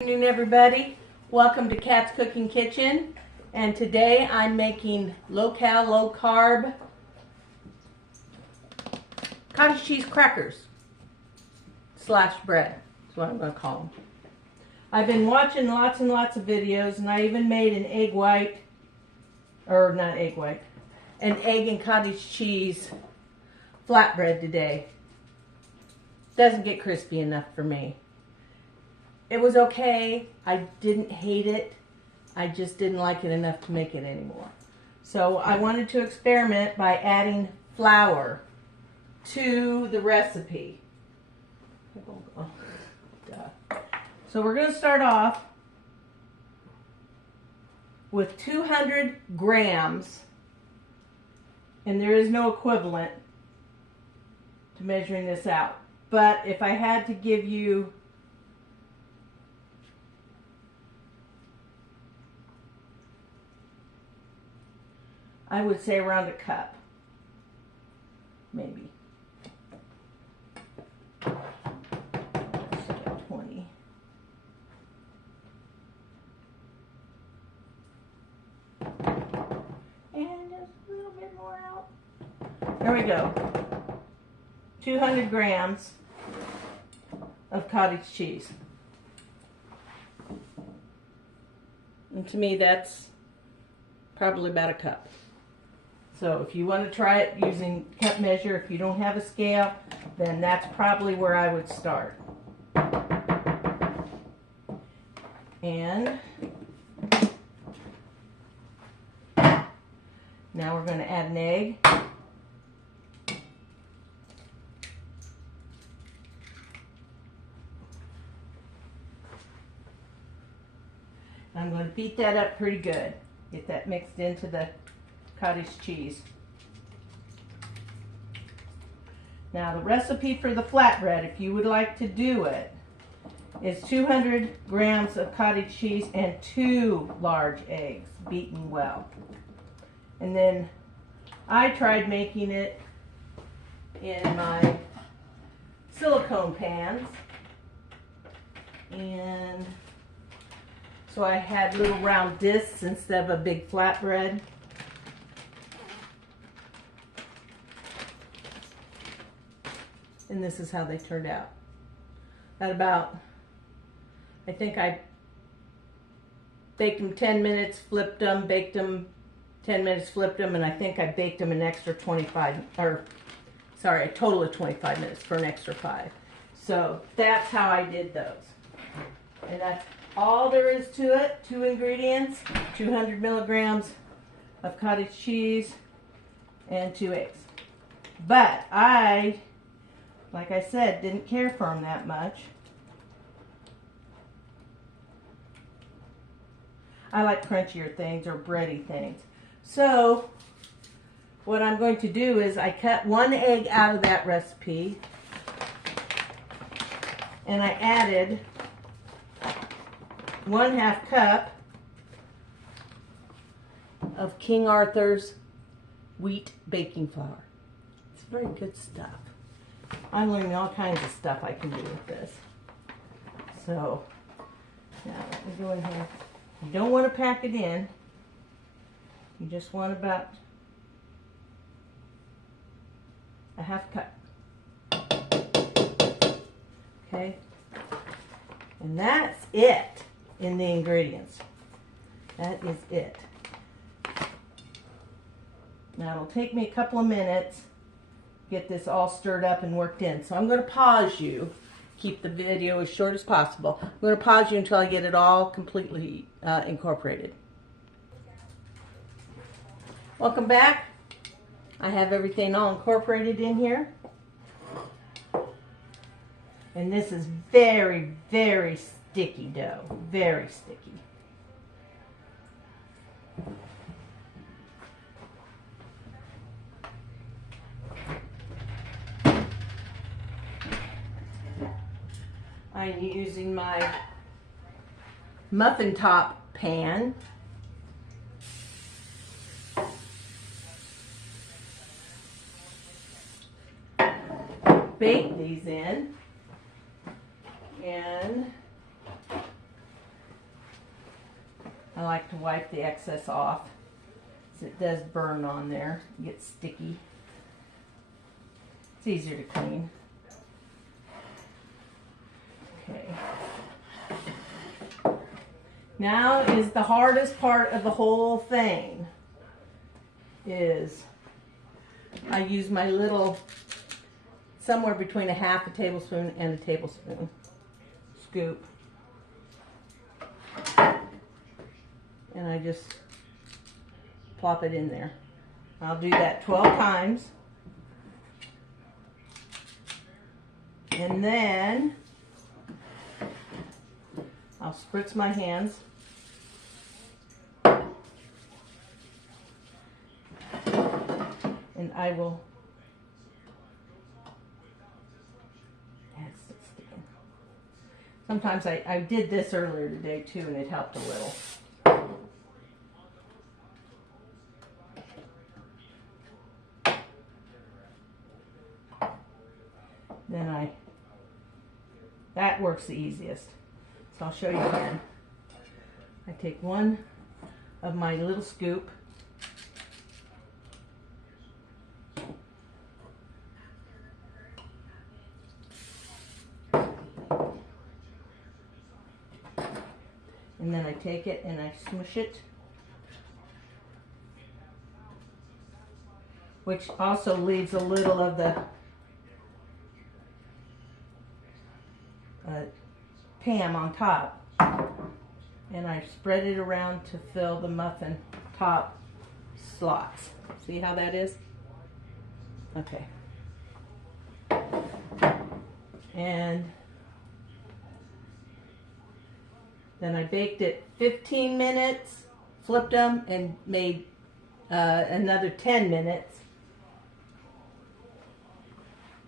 Good afternoon, everybody. Welcome to Kat's Cooking Kitchen, and today I'm making low-cal, low-carb cottage cheese crackers slash bread. That's what I'm going to call them. I've been watching lots and lots of videos, and I even made an egg white, or not egg white, an egg and cottage cheese flatbread today. Doesn't get crispy enough for me. It was okay. I didn't hate it. I just didn't like it enough to make it anymore. So I wanted to experiment by adding flour to the recipe. So we're going to start off with 200 grams, and there is no equivalent to measuring this out. But if I had to give you I would say around a cup, maybe. 20. And just a little bit more out. There we go. 200 grams of cottage cheese. And to me, that's probably about a cup. So if you want to try it using cup measure, if you don't have a scale, then that's probably where I would start. And now we're going to add an egg. I'm going to beat that up pretty good. Get that mixed into the cottage cheese. Now the recipe for the flatbread, if you would like to do it, is 200 grams of cottage cheese and 2 large eggs beaten well. And then I tried making it in my silicone pans, and so I had little round discs instead of a big flatbread. And this is how they turned out. At about, I think I baked them 10 minutes, flipped them, baked them 10 minutes, flipped them, and I think I baked them an extra 25, or sorry, a total of 25 minutes for an extra 5. So that's how I did those. And that's all there is to it. 2 ingredients, 200 milligrams of cottage cheese, and 2 eggs. But I, like I said, didn't care for them that much. I like crunchier things or bready things. So what I'm going to do is I cut 1 egg out of that recipe, and I added 1/2 cup of King Arthur's wheat baking flour. It's very good stuff. I'm learning all kinds of stuff I can do with this. So now let me go in here. You don't want to pack it in. You just want about a 1/2 cup. Okay? And that's it in the ingredients. That is it. Now it'll take me a couple of minutes get this all stirred up and worked in. So I'm going to pause you. Keep the video as short as possible. I'm going to pause you until I get it all completely incorporated. Welcome back. I have everything all incorporated in here. And this is very, very sticky dough. Very sticky. I'm using my muffin top pan. Bake these in, and I like to wipe the excess off, because it does burn on there. It gets sticky. It's easier to clean. Okay. Now is the hardest part of the whole thing. Is I use my little, somewhere between a half a tablespoon and a tablespoon scoop. And I just plop it in there. I'll do that 12 times. And then I'll spritz my hands. And I will, sometimes I did this earlier today too, and it helped a little. Then that works the easiest. So I'll show you again. I take one of my little scoop, and then I take it and I smush it, which also leaves a little of the Pam on top, and I spread it around to fill the muffin top slots. See how that is? Okay. And then I baked it 15 minutes, flipped them, and made another 10 minutes.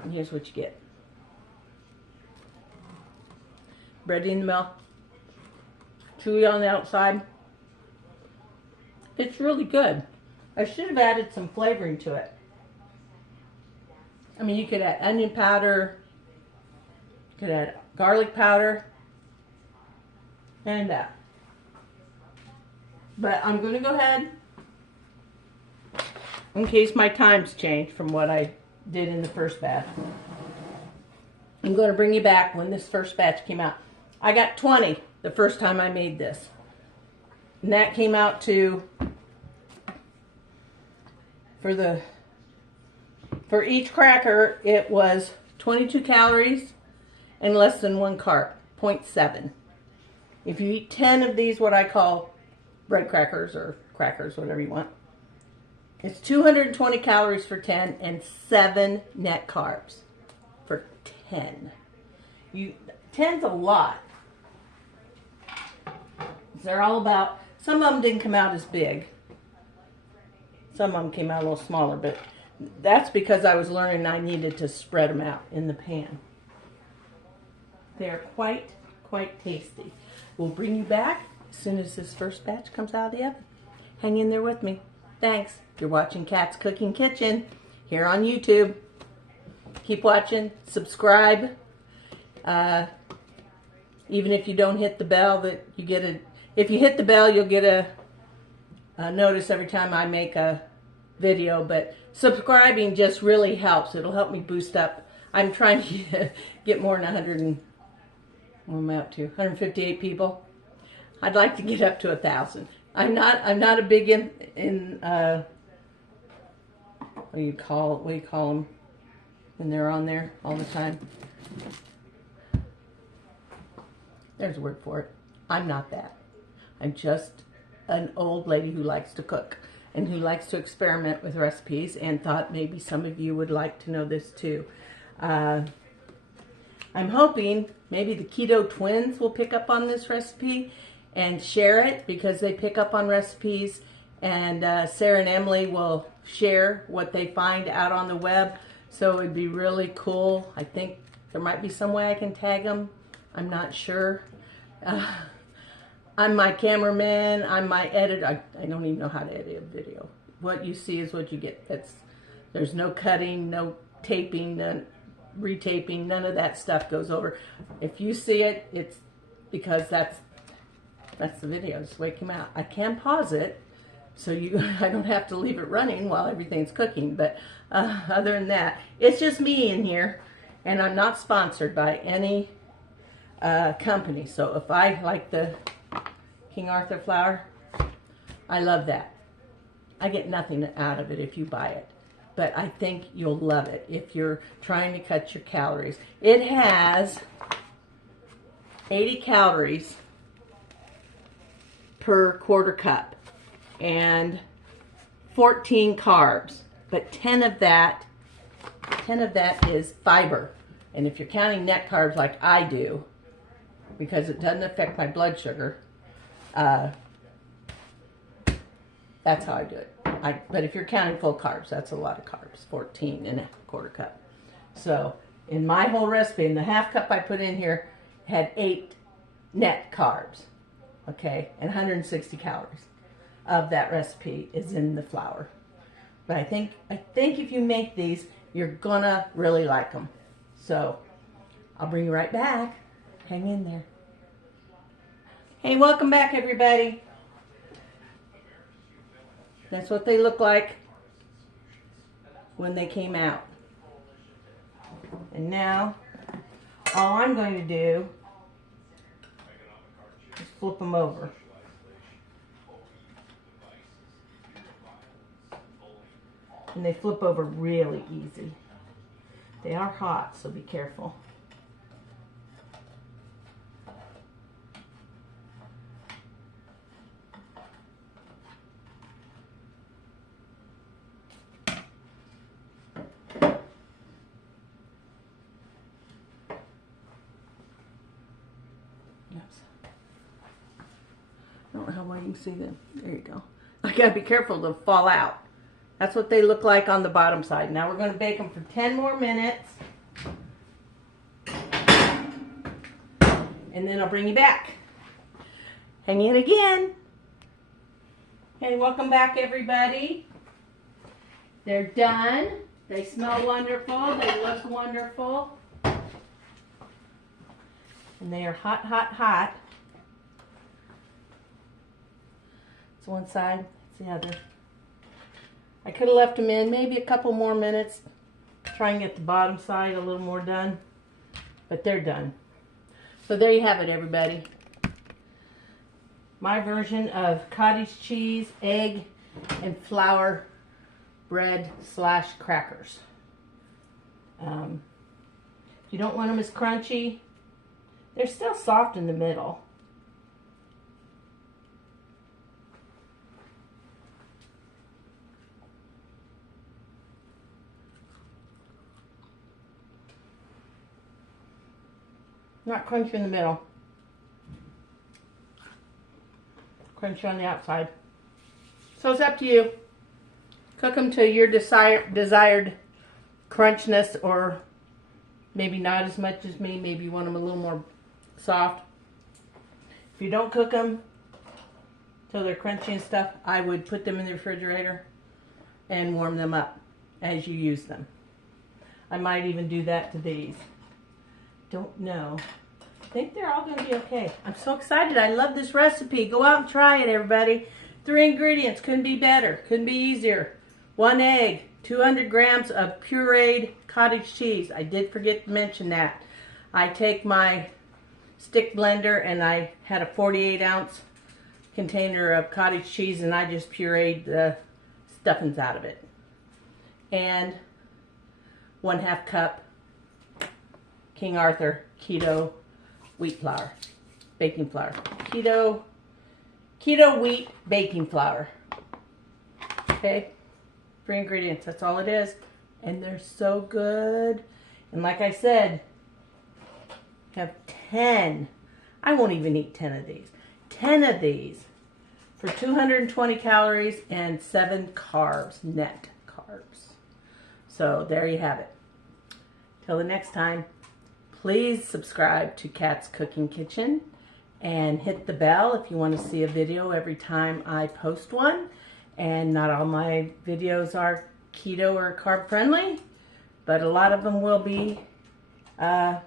And here's what you get. Bready in the middle, chewy on the outside. It's really good. I should have added some flavoring to it. I mean, you could add onion powder, you could add garlic powder, and that. But I'm going to go ahead, in case my times change from what I did in the first batch. I'm going to bring you back when this first batch came out. I got 20 the first time I made this. And that came out to, for each cracker, it was 22 calories and less than 1 carb, 0.7. If you eat 10 of these, what I call bread crackers or crackers, whatever you want, it's 220 calories for 10 and 7 net carbs for 10. 10's a lot. They're all about, some of them didn't come out as big. Some of them came out a little smaller, but that's because I was learning I needed to spread them out in the pan. They're quite tasty. We'll bring you back as soon as this first batch comes out of the oven. Hang in there with me. Thanks. You're watching Kat's Cooking Kitchen here on YouTube. Keep watching. Subscribe. Even if you don't hit the bell, that you get a. If you hit the bell, you'll get a notice every time I make a video. But subscribing just really helps. It'll help me boost up. I'm trying to get more than 100 and what am I up to? 158 people. I'd like to get up to 1,000. I'm not a big in what do you call them when they're on there all the time? There's a word for it. I'm not that. I'm just an old lady who likes to cook and who likes to experiment with recipes, and thought maybe some of you would like to know this too. I'm hoping maybe the Keto twins will pick up on this recipe and share it, because they pick up on recipes, and Sarah and Emily will share what they find out on the web. So it'd be really cool. I think there might be some way I can tag them. I'm not sure. I'm my cameraman. I'm my editor. I don't even know how to edit a video. What you see is what you get. There's no cutting, no taping, no retaping. None of that stuff goes over. If you see it, it's because That's the video. Just wake him out. I can pause it so I don't have to leave it running while everything's cooking. But other than that, it's just me in here, and I'm not sponsored by any company. So if I like the King Arthur flour, I love that. I get nothing out of it if you buy it. But I think you'll love it if you're trying to cut your calories. It has 80 calories per quarter cup and 14 carbs. But 10 of that is fiber. And if you're counting net carbs like I do, because it doesn't affect my blood sugar, that's how I do it. But if you're counting full carbs, that's a lot of carbs, 14 and a quarter cup. So in my whole recipe, in the half cup I put in here, had 8 net carbs, okay, and 160 calories of that recipe is in the flour. But I think if you make these, you're gonna really like them. So I'll bring you right back. Hang in there. Hey, welcome back, everybody. That's what they look like when they came out. And now, all I'm going to do is flip them over. And they flip over really easy. They are hot, so be careful. I don't know how well you can see them. There you go. I gotta be careful to fall out. That's what they look like on the bottom side. Now we're going to bake them for 10 more minutes. And then I'll bring you back. Hang in again. Hey, welcome back, everybody. They're done. They smell wonderful. They look wonderful. And they are hot, hot, hot. It's one side, it's the other. I could have left them in maybe a couple more minutes. Try and get the bottom side a little more done. But they're done. So there you have it, everybody. My version of cottage cheese, egg, and flour bread / crackers. If you don't want them as crunchy, they're still soft in the middle. Not crunchy in the middle. Crunchy on the outside. So it's up to you. Cook them to your desired crunchness, or maybe not as much as me. Maybe you want them a little more soft. If you don't cook them till they're crunchy and stuff, I would put them in the refrigerator and warm them up as you use them. I might even do that to these. Don't know. I think they're all going to be okay. I'm so excited. I love this recipe. Go out and try it, everybody. 3 ingredients. Couldn't be better. Couldn't be easier. 1 egg. 200 grams of pureed cottage cheese. I did forget to mention that. I take my stick blender and I had a 48-ounce container of cottage cheese and I just pureed the stuffings out of it. And 1/2 cup King Arthur Keto wheat flour, baking flour. Keto wheat baking flour. Okay, 3 ingredients, that's all it is. And they're so good. And like I said, have 10. I won't even eat 10 of these. 10 of these for 220 calories and 7 carbs, net carbs. So there you have it. Till the next time. Please subscribe to Kat's Cooking Kitchen and hit the bell if you want to see a video every time I post one. And not all my videos are keto or carb friendly, but a lot of them will be here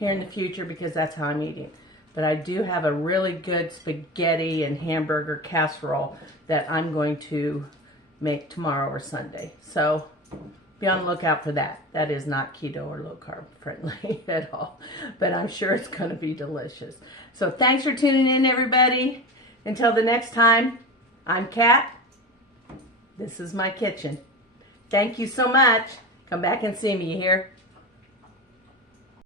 in the future because that's how I'm eating. but I do have a really good spaghetti and hamburger casserole that I'm going to make tomorrow or Sunday. So be on the lookout for that. That is not keto or low carb friendly at all, but I'm sure it's going to be delicious. So thanks for tuning in, everybody. Until the next time, I'm Kat. This is my kitchen. Thank you so much. Come back and see me, you hear?